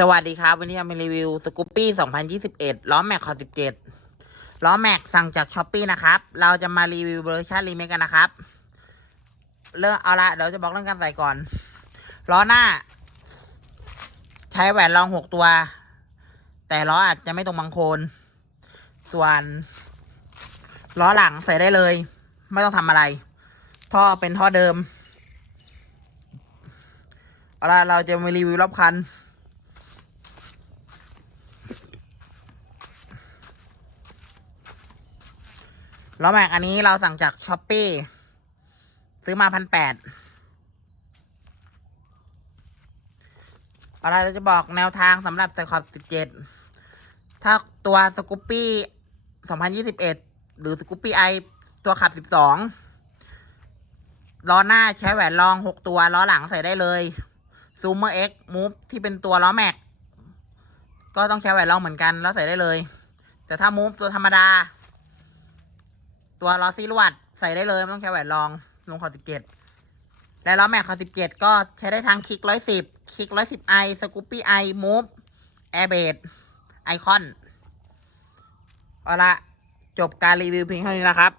สวัสดีครับ วันนี้จะมารีวิวสกูปปี้2021 ล้อแม็กคอ17 ล้อแม็กสั่งจากช้อปปีนะครับ เราจะมารีวิวเวอร์ชันรีเมคกันนะครับ เริ่มเอาละเดี๋ยวจะบอกเรื่องการใส่ก่อน ล้อหน้า ใช้แหวนรอง 6 ตัว แต่ล้ออาจจะไม่ตรงบังโคน ส่วน ล้อหลังใส่ได้เลย ไม่ต้องทำอะไร ท่อเป็นท่อเดิม เอาละเราจะมารีวิวรอบคัน ล้อแม็กอันนี้เราสั่งจากช้อปปี้ซื้อมาพันแปดอะไรเราจะบอกแนวทางสำหรับไซคอบสิบเจ็ดถ้าตัวสกูปปี้สองพันยี่สิบเอ็ดหรือสกูปปี้ไอตัวขับสิบสองล้อหน้าใช้แหวนรองหกตัว ล้อหลังใส่ได้เลยซูเมอร์เอ็กมูฟที่เป็นตัวล้อแม็ก ก็ต้องใช้แหวนรองเหมือนกัน แล้วใส่ได้เลย แต่ถ้ามูฟตัวธรรมดา ตัวล้อซีลวดใส่ได้เลยไม่ต้องใช้แหวนรองลงขอสิบเจ็ดและล้อแม็กขอสิบเจ็ดก็ใช้ได้ทั้งคลิกร้อยสิบคลิกร้อยสิบไอสกูปปี้ไอมูฟแอร์เบดไอคอนเอาละจบการรีวิวเพียงเท่านี้นะครับ